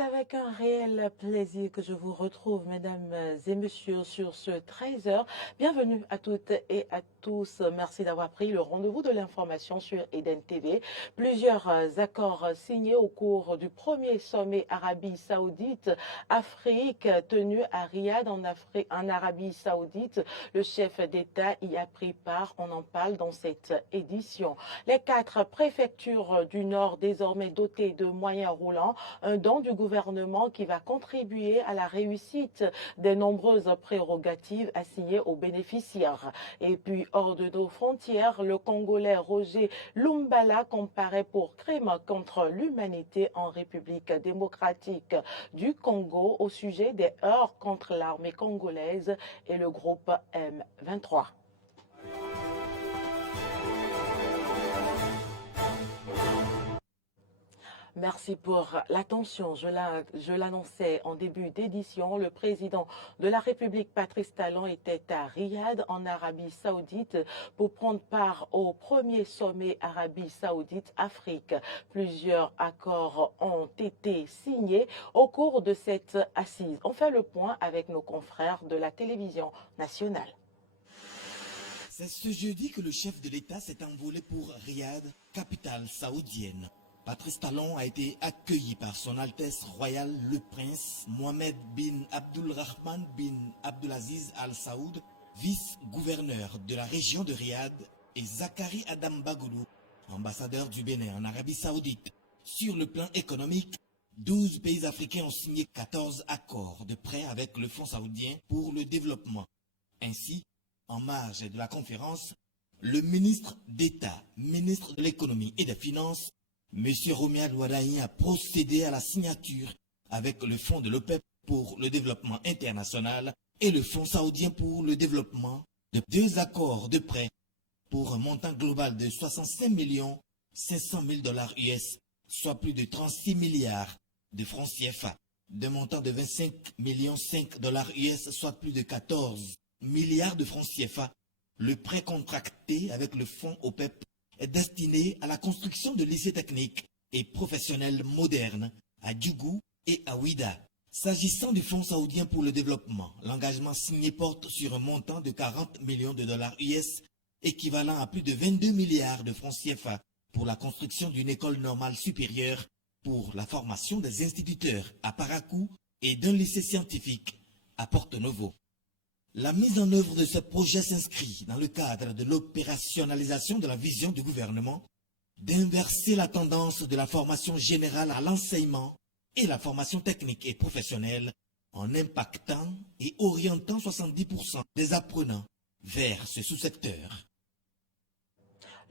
C'est avec un réel plaisir que je vous retrouve, mesdames et messieurs, sur ce 13h. Bienvenue à toutes et à tous. Merci d'avoir pris le rendez-vous de l'information sur Eden TV. Plusieurs accords signés au cours du premier sommet Arabie Saoudite-Afrique tenu à Riyad en Arabie Saoudite. Le chef d'État y a pris part. On en parle dans cette édition. Les 4 préfectures du Nord désormais dotées de moyens roulants, un don du gouvernement qui va contribuer à la réussite des nombreuses prérogatives assignées aux bénéficiaires. Et puis, hors de nos frontières, le Congolais Roger Lumbala comparaît pour crime contre l'humanité en République démocratique du Congo au sujet des heurts contre l'armée congolaise et le groupe M23. Merci pour l'attention. Je l'annonçais en début d'édition. Le président de la République, Patrice Talon, était à Riyad, en Arabie Saoudite, pour prendre part au premier sommet Arabie Saoudite-Afrique. Plusieurs accords ont été signés au cours de cette assise. On fait le point avec nos confrères de la télévision nationale. C'est ce jeudi que le chef de l'État s'est envolé pour Riyad, capitale saoudienne. Patrice Talon a été accueilli par son Altesse royale le prince Mohamed bin Abdulrahman bin Abdulaziz Al Saoud, vice-gouverneur de la région de Riyad, et Zachary Adam Bagoulou, ambassadeur du Bénin en Arabie Saoudite. Sur le plan économique, 12 pays africains ont signé 14 accords de prêt avec le Fonds saoudien pour le développement. Ainsi, en marge de la conférence, le ministre d'État, ministre de l'économie et des finances, M. Romia Louadaï a procédé à la signature avec le Fonds de l'OPEP pour le développement international et le Fonds saoudien pour le développement de 2 accords de prêt pour un montant global de 65 500 000 $ US, soit plus de 36 milliards de francs CFA, d'un montant de 25 500 000 $ US, soit plus de 14 milliards de francs CFA. Le prêt contracté avec le Fonds OPEP est destiné à la construction de lycées techniques et professionnels modernes à Djougou et à Ouida. S'agissant du Fonds saoudien pour le développement, l'engagement signé porte sur un montant de 40 millions de $ US, équivalent à plus de 22 milliards de francs CFA, pour la construction d'une école normale supérieure pour la formation des instituteurs à Parakou et d'un lycée scientifique à Porto Novo. La mise en œuvre de ce projet s'inscrit dans le cadre de l'opérationnalisation de la vision du gouvernement d'inverser la tendance de la formation générale à l'enseignement et la formation technique et professionnelle en impactant et orientant 70% des apprenants vers ce sous-secteur.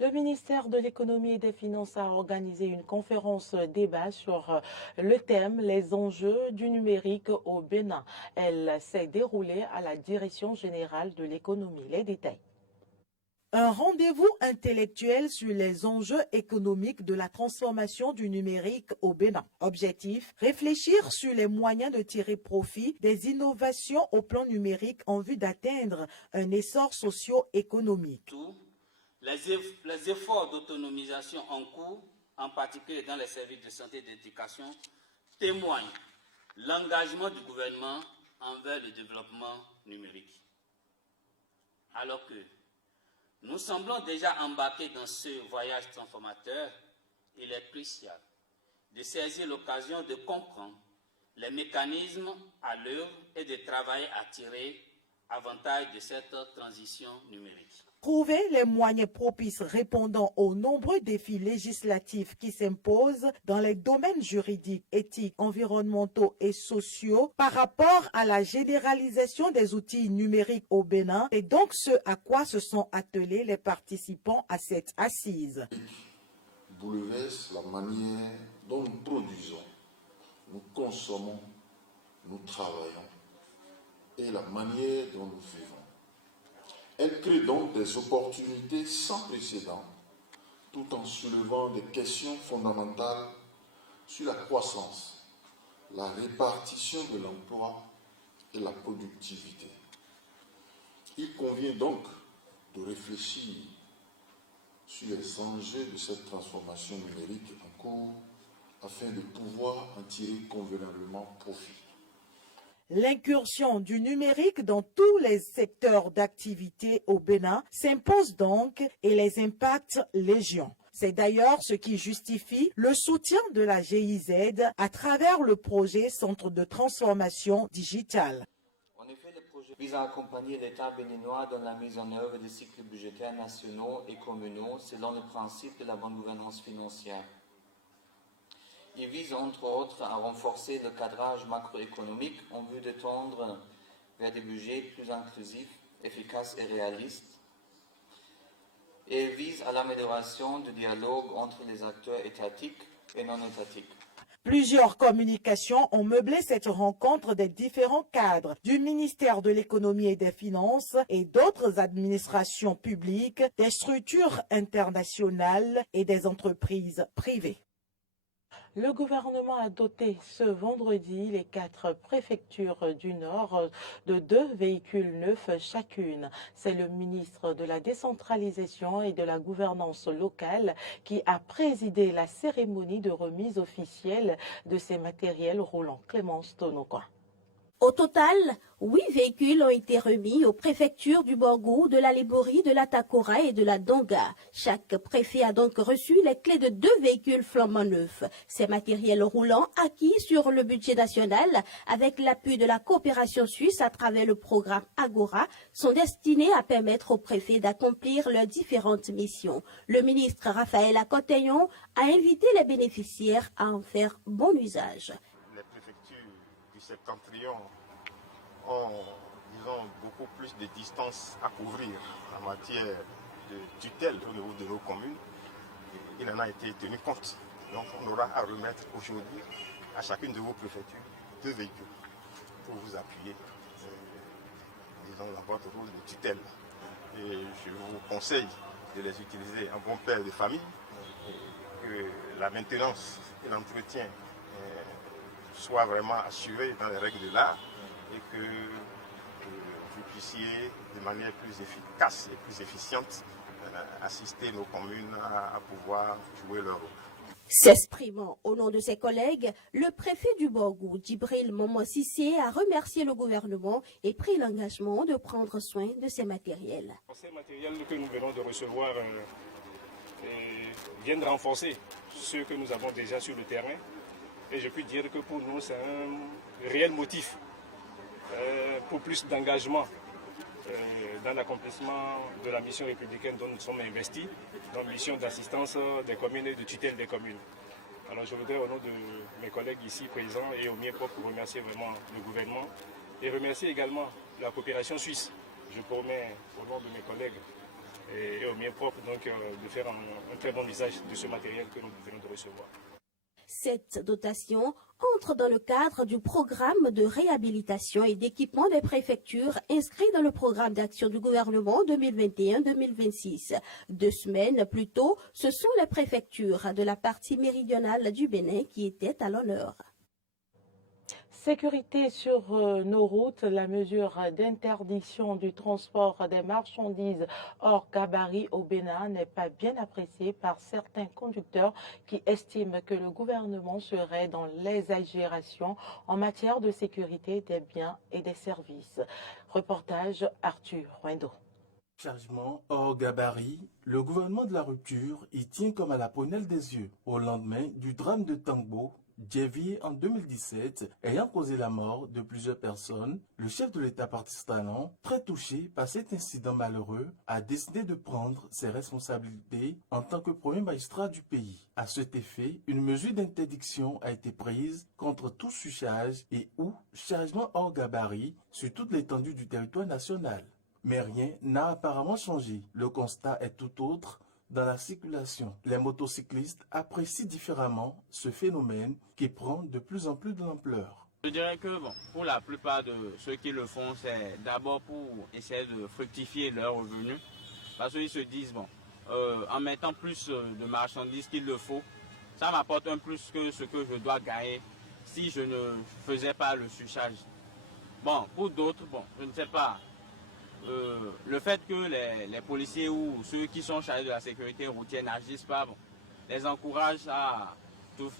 Le ministère de l'économie et des finances a organisé une conférence débat sur le thème « Les enjeux du numérique au Bénin ». Elle s'est déroulée à la Direction générale de l'économie. Les détails. Un rendez-vous intellectuel sur les enjeux économiques de la transformation du numérique au Bénin. Objectif, réfléchir sur les moyens de tirer profit des innovations au plan numérique en vue d'atteindre un essor socio-économique. Les efforts d'autonomisation en cours, en particulier dans les services de santé et d'éducation, témoignent l'engagement du gouvernement envers le développement numérique. Alors que nous semblons déjà embarqués dans ce voyage transformateur, il est crucial de saisir l'occasion de comprendre les mécanismes à l'œuvre et de travailler à tirer avantage de cette transition numérique. Trouver les moyens propices répondant aux nombreux défis législatifs qui s'imposent dans les domaines juridiques, éthiques, environnementaux et sociaux par rapport à la généralisation des outils numériques au Bénin, et donc ce à quoi se sont attelés les participants à cette assise. Bouleverse la manière dont nous produisons, nous consommons, nous travaillons et la manière dont nous vivons. Elle crée donc des opportunités sans précédent, tout en soulevant des questions fondamentales sur la croissance, la répartition de l'emploi et la productivité. Il convient donc de réfléchir sur les enjeux de cette transformation numérique en cours afin de pouvoir en tirer convenablement profit. L'incursion du numérique dans tous les secteurs d'activité au Bénin s'impose donc et les impacts légion. C'est d'ailleurs ce qui justifie le soutien de la GIZ à travers le projet Centre de transformation digitale. En effet, le projet vise à accompagner l'État béninois dans la mise en œuvre des cycles budgétaires nationaux et communaux selon le principe de la bonne gouvernance financière. Il vise entre autres à renforcer le cadrage macroéconomique en vue de tendre vers des budgets plus inclusifs, efficaces et réalistes, et vise à l'amélioration du dialogue entre les acteurs étatiques et non étatiques. Plusieurs communications ont meublé cette rencontre des différents cadres du ministère de l'Économie et des Finances et d'autres administrations publiques, des structures internationales et des entreprises privées. Le gouvernement a doté ce vendredi les 4 préfectures du Nord de 2 véhicules neufs chacune. C'est le ministre de la décentralisation et de la gouvernance locale qui a présidé la cérémonie de remise officielle de ces matériels roulants. Clémence Tonoka. Au total, 8 véhicules ont été remis aux préfectures du Borgou, de la Lébori, de la Takora et de la Donga. Chaque préfet a donc reçu les clés de 2 véhicules flambant neufs. Ces matériels roulants acquis sur le budget national avec l'appui de la coopération suisse à travers le programme Agora sont destinés à permettre aux préfets d'accomplir leurs différentes missions. Le ministre Raphaël Akoteyon a invité les bénéficiaires à en faire bon usage. Les préfectures du septentrion ont, disons, beaucoup plus de distance à couvrir en matière de tutelle au niveau de nos communes. Il en a été tenu compte. Donc on aura à remettre aujourd'hui à chacune de vos préfectures 2 véhicules pour vous appuyer, disons, dans votre rôle de tutelle. Et je vous conseille de les utiliser en bon père de famille, et que la maintenance et l'entretien soit vraiment assurés dans les règles de l'art et que vous puissiez de manière plus efficace et plus efficiente assister nos communes à pouvoir jouer leur rôle. S'exprimant au nom de ses collègues, le préfet du Borgou, Djibril Momo Sissé, a remercié le gouvernement et pris l'engagement de prendre soin de ces matériels. Ces matériels que nous venons de recevoir viennent renforcer ceux que nous avons déjà sur le terrain. Et je puis dire que pour nous, c'est un réel motif pour plus d'engagement dans l'accomplissement de la mission républicaine dont nous sommes investis, dans la mission d'assistance des communes et de tutelle des communes. Alors je voudrais au nom de mes collègues ici présents et au mien propre remercier vraiment le gouvernement et remercier également la coopération suisse. Je promets au nom de mes collègues et au mien propre donc, de faire un très bon usage de ce matériel que nous venons de recevoir. Cette dotation entre dans le cadre du programme de réhabilitation et d'équipement des préfectures inscrit dans le programme d'action du gouvernement 2021-2026. 2 semaines plus tôt, ce sont les préfectures de la partie méridionale du Bénin qui étaient à l'honneur. Sécurité sur nos routes, la mesure d'interdiction du transport des marchandises hors gabarit au Bénin n'est pas bien appréciée par certains conducteurs qui estiment que le gouvernement serait dans l'exagération en matière de sécurité des biens et des services. Reportage Arthur Wendo. Chargement hors gabarit, le gouvernement de la rupture y tient comme à la prunelle des yeux au lendemain du drame de Tangbo, dévié en 2017, ayant causé la mort de plusieurs personnes. Le chef de l'État pakistanais, très touché par cet incident malheureux, a décidé de prendre ses responsabilités en tant que premier magistrat du pays. À cet effet, une mesure d'interdiction a été prise contre tout surcharge et ou chargement hors gabarit sur toute l'étendue du territoire national. Mais rien n'a apparemment changé. Le constat est tout autre dans la circulation. Les motocyclistes apprécient différemment ce phénomène qui prend de plus en plus de l'ampleur. Je dirais que pour la plupart de ceux qui le font, c'est d'abord pour essayer de fructifier leurs revenus. Parce qu'ils se disent, en mettant plus de marchandises qu'il le faut, ça m'apporte un plus que ce que je dois gagner si je ne faisais pas le surcharge. Pour d'autres, je ne sais pas. Le fait que les policiers ou ceux qui sont chargés de la sécurité routière n'agissent pas, les encourage à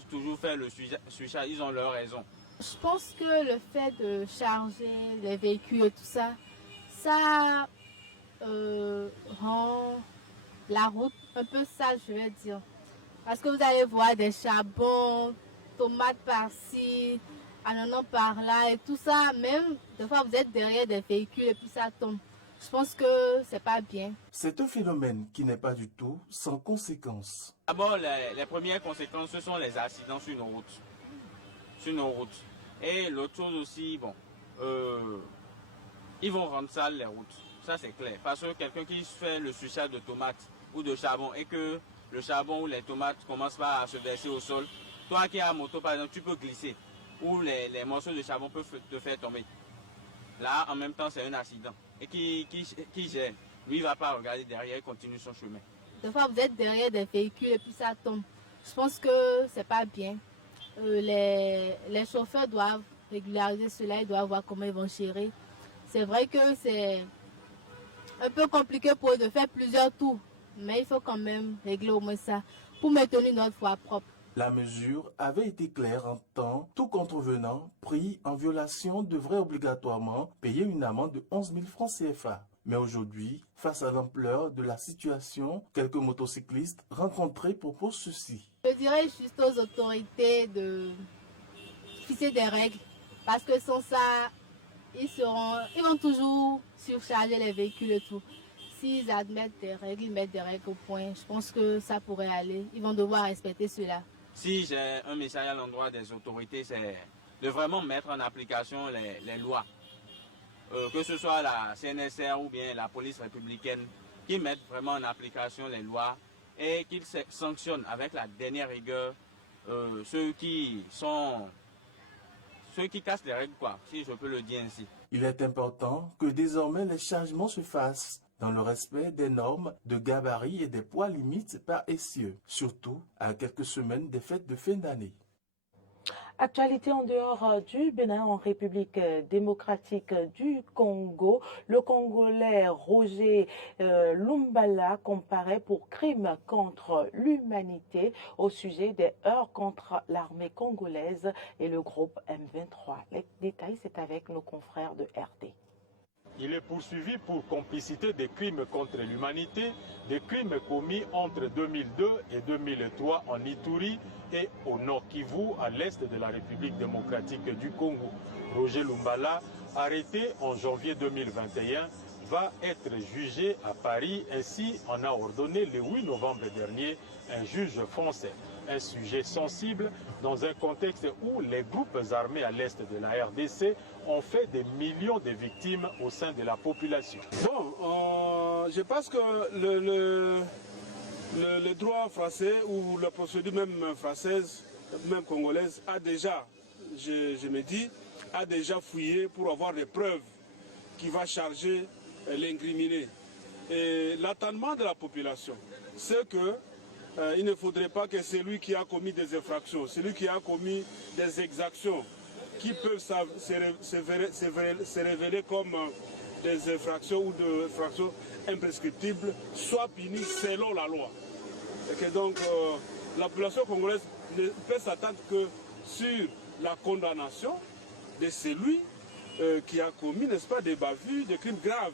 toujours faire le surcharge, ils ont leur raison. Je pense que le fait de charger les véhicules et tout ça, ça rend la route un peu sale, je vais dire. Parce que vous allez voir des charbons, tomates par-ci, ananas par-là et tout ça. Même des fois vous êtes derrière des véhicules et puis ça tombe. Je pense que c'est pas bien. C'est un phénomène qui n'est pas du tout sans conséquences. D'abord, les premières conséquences, ce sont les accidents sur nos routes. Et l'autre chose aussi, bon, ils vont rendre sales les routes. Ça, c'est clair. Parce que quelqu'un qui fait le surcharge de tomates ou de charbon et que le charbon ou les tomates commencent pas à se verser au sol, toi qui as une moto, par exemple, tu peux glisser ou les morceaux de charbon peuvent te faire tomber. Là, en même temps, c'est un accident. Et qui gère, lui, il ne va pas regarder derrière, il continue son chemin. Des fois, vous êtes derrière des véhicules et puis ça tombe. Je pense que c'est pas bien. Les chauffeurs doivent régulariser cela, ils doivent voir comment ils vont gérer. C'est vrai que c'est un peu compliqué pour eux de faire plusieurs tours, mais il faut quand même régler au moins ça pour maintenir notre voie propre. La mesure avait été claire en temps. Tout contrevenant pris en violation devrait obligatoirement payer une amende de 11 000 francs CFA. Mais aujourd'hui, face à l'ampleur de la situation, quelques motocyclistes rencontrés proposent ceci. Je dirais juste aux autorités de fixer des règles, parce que sans ça, ils vont toujours surcharger les véhicules et tout. S'ils admettent des règles, ils mettent des règles au point, je pense que ça pourrait aller. Ils vont devoir respecter cela. Si j'ai un message à l'endroit des autorités, c'est de vraiment mettre en application les lois. Que ce soit la CNSR ou bien la police républicaine, qui mettent vraiment en application les lois et qu'ils sanctionnent avec la dernière rigueur ceux qui cassent les règles, quoi, si je peux le dire ainsi. Il est important que désormais les chargements se fassent dans le respect des normes de gabarit et des poids limites par essieu, surtout à quelques semaines des fêtes de fin d'année. Actualité en dehors du Bénin, en République démocratique du Congo, le Congolais Roger Lumbala comparaît pour crime contre l'humanité au sujet des heurts contre l'armée congolaise et le groupe M23. Les détails, c'est avec nos confrères de RD. Il est poursuivi pour complicité des crimes contre l'humanité, des crimes commis entre 2002 et 2003 en Ituri et au Nord Kivu, à l'est de la République démocratique du Congo. Roger Lumbala, arrêté en janvier 2021, va être jugé à Paris. Ainsi en a ordonné le 8 novembre dernier un juge français. Un sujet sensible dans un contexte où les groupes armés à l'est de la RDC ont fait des millions de victimes au sein de la population. Bon, je pense que le droit français ou la procédure même française, même congolaise, a déjà, je me dis, a déjà fouillé pour avoir des preuves qui va charger l'incriminé. Et l'attendement de la population, c'est que il ne faudrait pas que celui qui a commis des infractions, celui qui a commis des exactions qui peuvent se révéler comme des infractions ou des infractions imprescriptibles soit puni selon la loi. Et que donc la population congolaise ne peut s'attendre que sur la condamnation de celui qui a commis, n'est-ce pas, des bavures, des crimes graves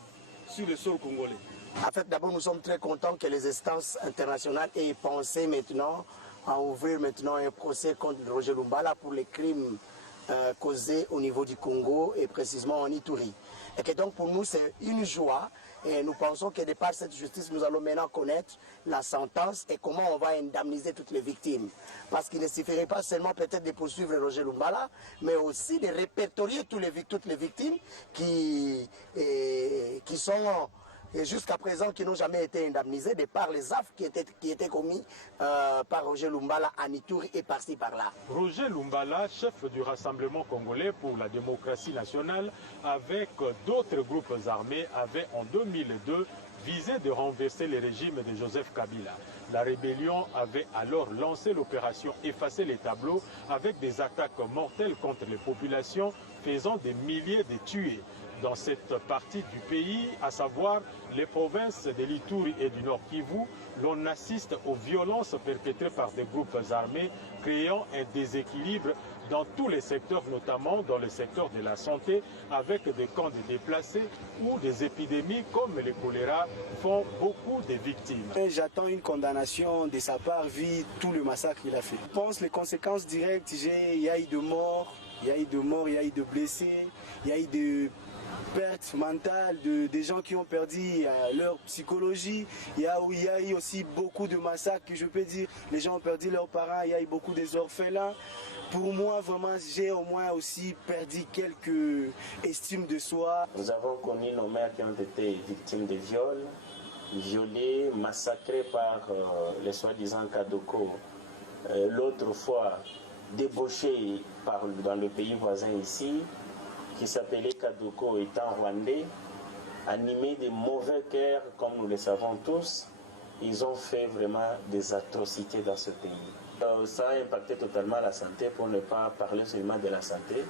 sur le sol congolais. En fait, d'abord, nous sommes très contents que les instances internationales aient pensé maintenant à ouvrir maintenant un procès contre Roger Lumbala pour les crimes causés au niveau du Congo et précisément en Ituri. Et que donc pour nous, c'est une joie et nous pensons que de par cette justice, nous allons maintenant connaître la sentence et comment on va indemniser toutes les victimes. Parce qu'il ne suffirait pas seulement peut-être de poursuivre Roger Lumbala, mais aussi de répertorier toutes les victimes qui sont... et jusqu'à présent qui n'ont jamais été indemnisés de par les affres qui étaient commis par Roger Lumbala à Ituri et par-ci par-là. Roger Lumbala, chef du Rassemblement congolais pour la démocratie nationale, avec d'autres groupes armés, avait en 2002 visé de renverser le régime de Joseph Kabila. La rébellion avait alors lancé l'opération Effacer les tableaux avec des attaques mortelles contre les populations, faisant des milliers de tués. dans cette partie du pays, à savoir les provinces de l'Ituri et du Nord Kivu, l'on assiste aux violences perpétrées par des groupes armés, créant un déséquilibre dans tous les secteurs, notamment dans le secteur de la santé, avec des camps de déplacés où des épidémies comme le choléra font beaucoup de victimes. J'attends une condamnation de sa part vu tout le massacre qu'il a fait. Je pense les conséquences directes, il y a eu de morts, il y a eu de blessés, il y a eu de pertes mentales, des gens qui ont perdu leur psychologie. Il y a eu aussi beaucoup de massacres, je peux dire. Les gens ont perdu leurs parents, il y a eu beaucoup des orphelins. Pour moi, vraiment, j'ai au moins aussi perdu quelques estimes de soi. Nous avons connu nos mères qui ont été victimes de viols, violées, massacrées par les soi-disant Kadoko. L'autre fois, débauchées dans le pays voisin ici, qui s'appelait Kadoko étant rwandais, animés de mauvais cœurs, comme nous le savons tous, ils ont fait vraiment des atrocités dans ce pays. Ça a impacté totalement la santé, pour ne pas parler seulement de la santé.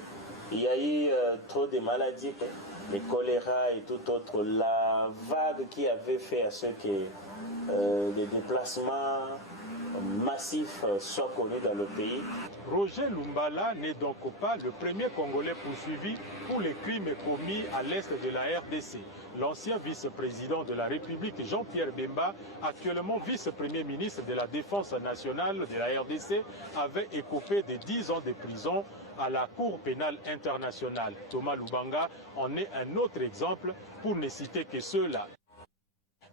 Il y a eu trop de maladies, le choléra et tout autre. La vague qui avait fait à ce que les déplacements massifs soient connus dans le pays. Roger Lumbala n'est donc pas le premier Congolais poursuivi pour les crimes commis à l'est de la RDC. L'ancien vice-président de la République, Jean-Pierre Bemba, actuellement vice-premier ministre de la Défense nationale de la RDC, avait écopé de 10 ans de prison à la Cour pénale internationale. Thomas Lubanga en est un autre exemple, pour ne citer que ceux-là.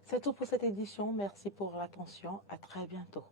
C'est tout pour cette édition. Merci pour l'attention. À très bientôt.